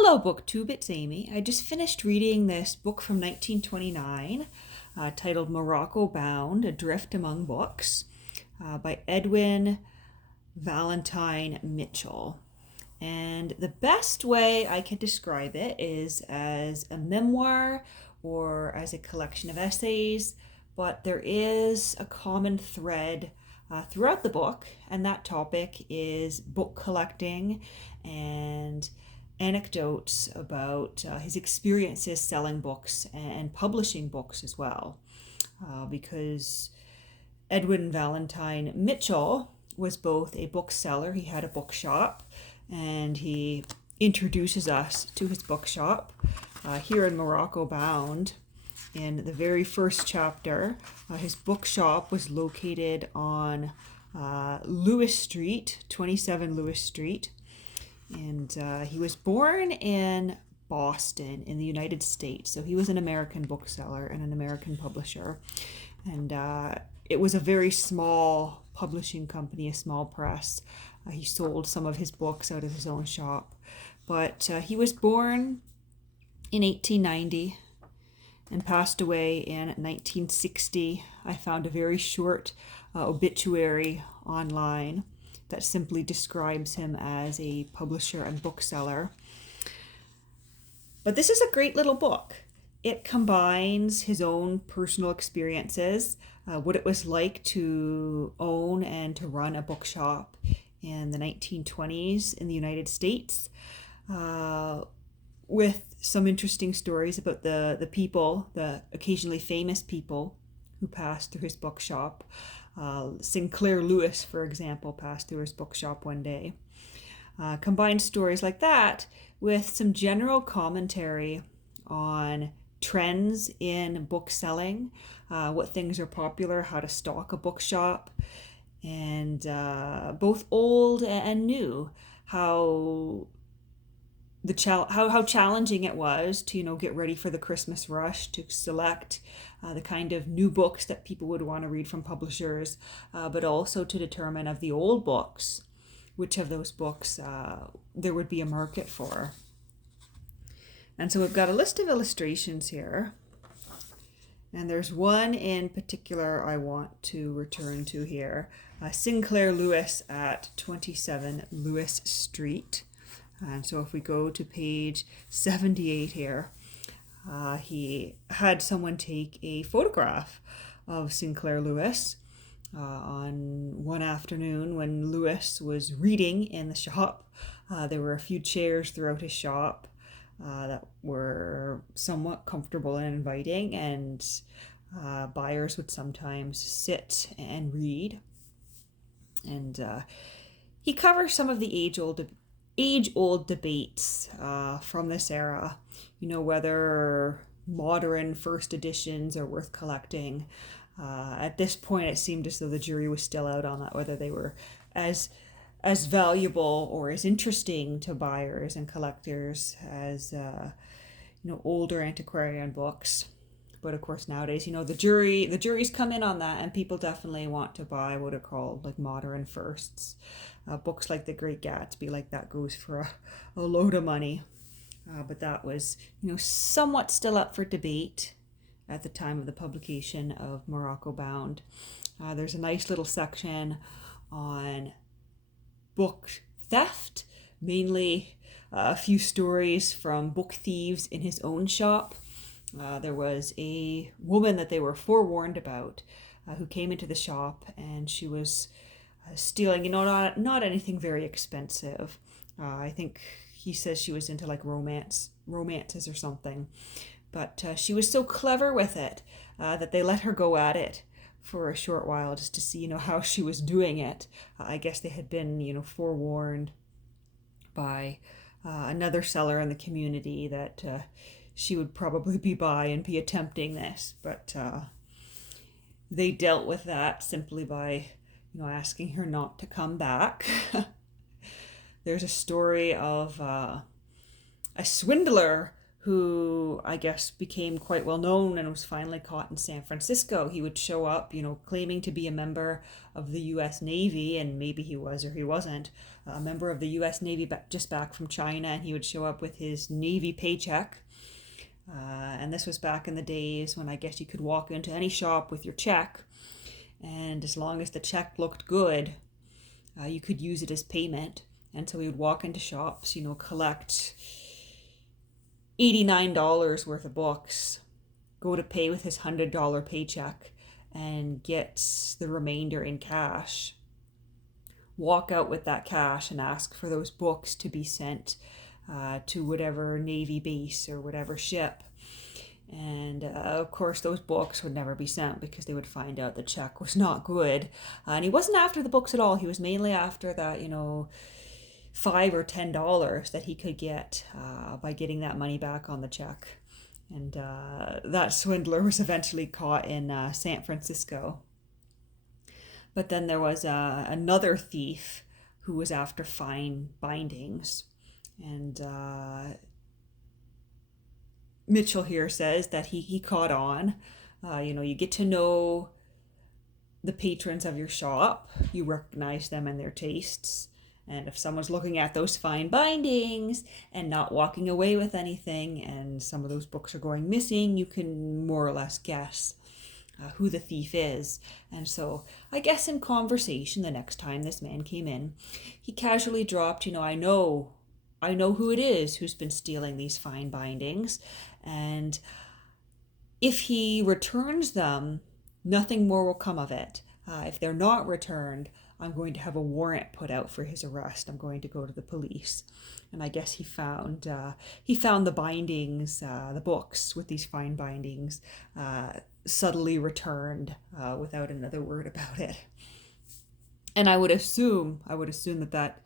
Hello, BookTube, it's Amy. I just finished reading this book from 1929 titled Morocco Bound, Adrift Among Books by Edwin Valentine Mitchell. And the best way I can describe it is as a memoir or as a collection of essays, but there is a common thread throughout the book, and that topic is book collecting and anecdotes about his experiences selling books and publishing books as well. Because Edwin Valentine Mitchell was both a bookseller, he had a bookshop, and he introduces us to his bookshop here in Morocco Bound. In the very first chapter, his bookshop was located on Lewis Street, 27 Lewis Street. And he was born in Boston in the United States. So he was an American bookseller and an American publisher. And it was a very small publishing company, a small press. He sold some of his books out of his own shop. But he was born in 1890 and passed away in 1960. I found a very short obituary online that simply describes him as a publisher and bookseller. But this is a great little book. It combines his own personal experiences, what it was like to own and to run a bookshop in the 1920s in the United States, with some interesting stories about the people, the occasionally famous people who passed through his bookshop. Sinclair Lewis, for example, passed through his bookshop one day. Combine stories like that with some general commentary on trends in book selling, what things are popular, how to stock a bookshop, and both old and new, how challenging it was to get ready for the Christmas rush, to select the kind of new books that people would want to read from publishers, but also to determine of the old books which of those books there would be a market for. And so we've got a list of illustrations here, and there's one in particular I want to return to here. Sinclair Lewis at 27 Lewis Street. And so if we go to page 78 here, he had someone take a photograph of Sinclair Lewis on one afternoon when Lewis was reading in the shop. There were a few chairs throughout his shop that were somewhat comfortable and inviting, and buyers would sometimes sit and read. And he covers some of the age-old debates from this era, whether modern first editions are worth collecting. At this point, it seemed as though the jury was still out on that, whether they were as valuable or as interesting to buyers and collectors as older antiquarian books. But of course, nowadays, the juries come in on that, and people definitely want to buy what are called like modern firsts. Books like The Great Gatsby, like that, goes for a load of money. But that was, somewhat still up for debate at the time of the publication of Morocco Bound. There's a nice little section on book theft, mainly a few stories from book thieves in his own shop. There was a woman that they were forewarned about who came into the shop, and she was stealing, not anything very expensive. I think he says she was into like romances or something. But she was so clever with it that they let her go at it for a short while just to see, how she was doing it. I guess they had been, forewarned by another seller in the community that she would probably be by and be attempting this. But they dealt with that simply by, asking her not to come back. There's a story of a swindler who I guess became quite well known and was finally caught in San Francisco. He would show up, claiming to be a member of the US Navy, and maybe he was or he wasn't, a member of the US Navy just back from China, and he would show up with his Navy paycheck. And this was back in the days when I guess you could walk into any shop with your check, and as long as the check looked good, you could use it as payment. And so he would walk into shops, collect $89 worth of books, go to pay with his $100 paycheck, and get the remainder in cash. Walk out with that cash and ask for those books to be sent to whatever Navy base or whatever ship. And of course, those books would never be sent because they would find out the check was not good. And he wasn't after the books at all. He was mainly after that, $5 or $10 that he could get by getting that money back on the check. And that swindler was eventually caught in San Francisco. But then there was another thief who was after fine bindings. And Mitchell here says that he caught on. You get to know the patrons of your shop. You recognize them and their tastes. And if someone's looking at those fine bindings and not walking away with anything, and some of those books are going missing, you can more or less guess who the thief is. And so I guess in conversation, the next time this man came in, he casually dropped, I know who it is who's been stealing these fine bindings. And if he returns them, nothing more will come of it. If they're not returned, I'm going to have a warrant put out for his arrest. I'm going to go to the police. And I guess he found the bindings, the books with these fine bindings, subtly returned without another word about it. And I would assume that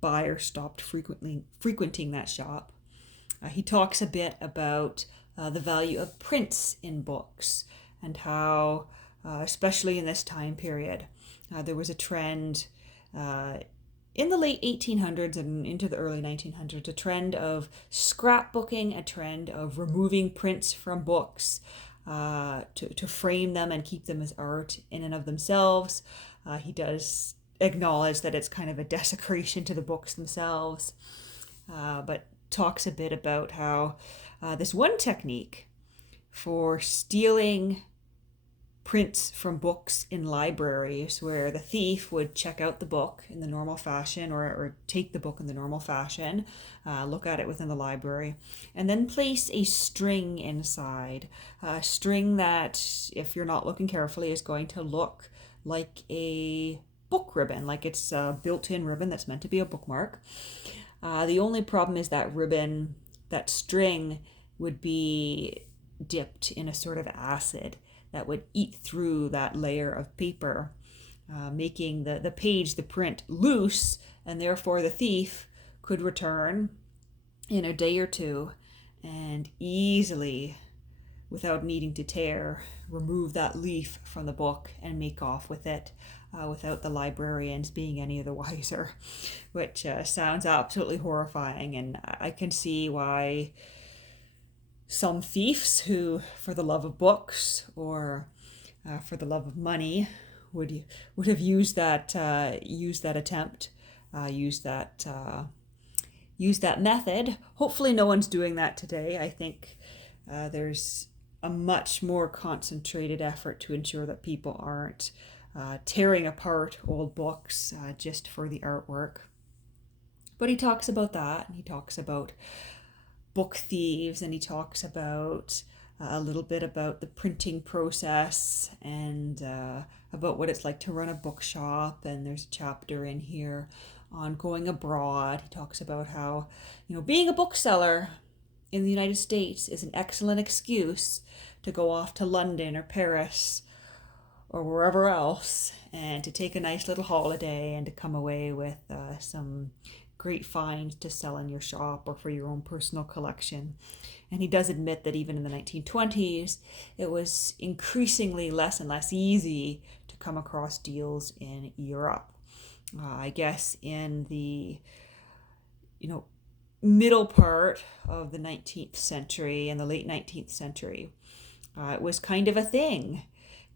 buyer stopped frequenting that shop. He talks a bit about the value of prints in books and how, especially in this time period, there was a trend in the late 1800s and into the early 1900s, a trend of scrapbooking, a trend of removing prints from books to frame them and keep them as art in and of themselves. He does acknowledge that it's kind of a desecration to the books themselves, but talks a bit about how this one technique for stealing prints from books in libraries, where the thief would check out the book in the normal fashion, or take the book in the normal fashion, look at it within the library, and then place a string inside, a string that, if you're not looking carefully, is going to look like a book ribbon, like it's a built-in ribbon that's meant to be a bookmark. The only problem is that ribbon, that string, would be dipped in a sort of acid that would eat through that layer of paper, making the page, the print, loose, and therefore the thief could return in a day or two and easily, without needing to tear, remove that leaf from the book and make off with it without the librarians being any of the wiser, which sounds absolutely horrifying. And I can see why some thieves who, for the love of books or for the love of money, would have used that attempt, used that method. Hopefully, no one's doing that today. I think there's a much more concentrated effort to ensure that people aren't tearing apart old books just for the artwork. But he talks about that, and he talks about book thieves, and he talks about a little bit about the printing process and about what it's like to run a bookshop. And there's a chapter in here on going abroad. He talks about how, being a bookseller in the United States is an excellent excuse to go off to London or Paris or wherever else and to take a nice little holiday and to come away with some great finds to sell in your shop or for your own personal collection. And he does admit that even in the 1920s, it was increasingly less and less easy to come across deals in Europe. I guess in the, middle part of the 19th century and the late 19th century, it was kind of a thing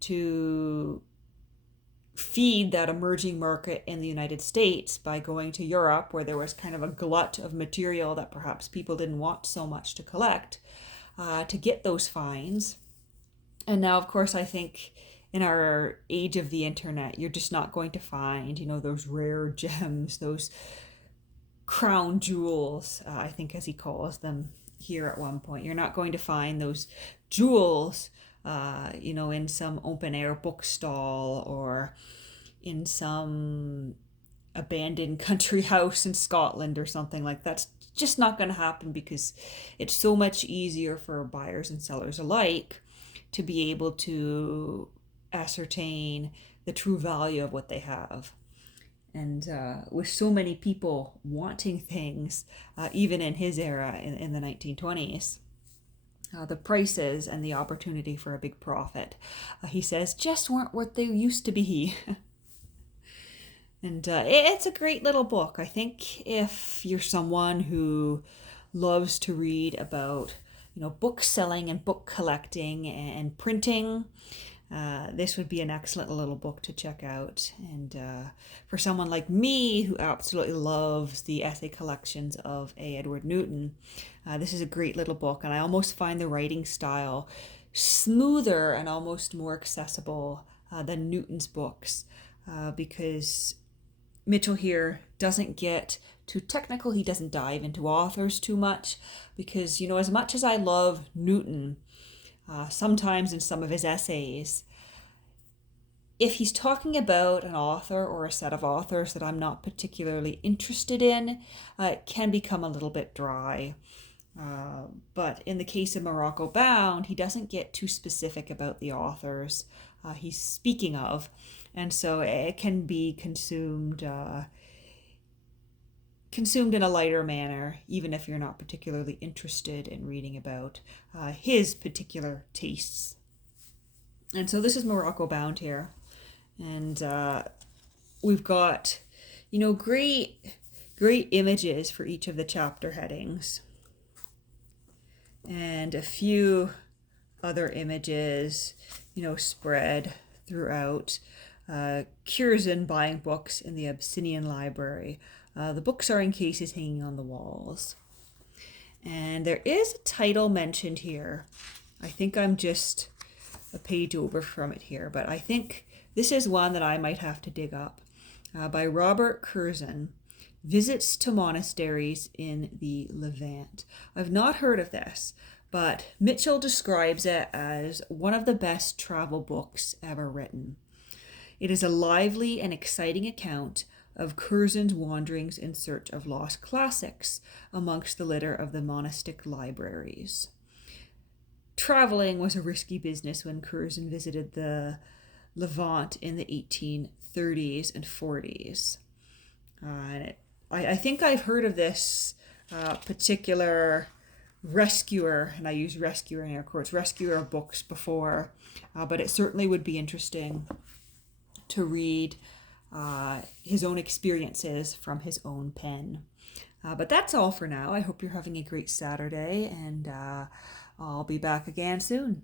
to feed that emerging market in the United States by going to Europe, where there was kind of a glut of material that perhaps people didn't want so much to collect, to get those finds. And now, of course, I think in our age of the internet, you're just not going to find, those rare gems, those crown jewels, I think as he calls them here at one point. You're not going to find those jewels, in some open air bookstall or in some abandoned country house in Scotland or something like that. It's just not going to happen, because it's so much easier for buyers and sellers alike to be able to ascertain the true value of what they have. And with so many people wanting things, even in his era in the 1920s, the prices and the opportunity for a big profit, he says, just weren't what they used to be. And it's a great little book. I think if you're someone who loves to read about, book selling and book collecting and printing, this would be an excellent little book to check out. And for someone like me who absolutely loves the essay collections of A. Edward Newton, this is a great little book. And I almost find the writing style smoother and almost more accessible than Newton's books, because Mitchell here doesn't get too technical. He doesn't dive into authors too much, because, as much as I love Newton, sometimes in some of his essays, if he's talking about an author or a set of authors that I'm not particularly interested in, it can become a little bit dry. But in the case of Morocco Bound, he doesn't get too specific about the authors he's speaking of, and so it can be consumed in a lighter manner, even if you're not particularly interested in reading about his particular tastes. And so this is Morocco Bound here. And we've got, great images for each of the chapter headings. And a few other images, spread throughout. Curzon buying books in the Abyssinian Library. The books are in cases hanging on the walls. And there is a title mentioned here. I think I'm just a page over from it here, but I think this is one that I might have to dig up. By Robert Curzon, Visits to Monasteries in the Levant. I've not heard of this, but Mitchell describes it as one of the best travel books ever written. It is a lively and exciting account of Curzon's wanderings in search of lost classics amongst the litter of the monastic libraries. Traveling was a risky business when Curzon visited the Levant in the 1830s and 40s. I think I've heard of this particular rescuer, and I use rescuer in air quotes, rescuer of books before, but it certainly would be interesting to read his own experiences from his own pen. But that's all for now. I hope you're having a great Saturday, and I'll be back again soon.